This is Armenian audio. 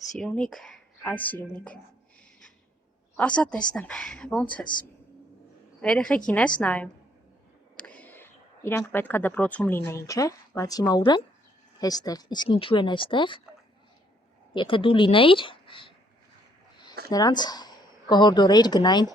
Սիրունիկ, այ սիրունիկ։ Ասա տեսնեմ, ոնց ես։ Երեխեքին ես նայում։ Իրանք պետքա դպրոցում լինեին, չէ՞, բայց հիմա ուր են։ Էստեղ, իսկ ինչու են էստեղ։ Եթե դու լինեիր, նրանց կհորդորեիր գնային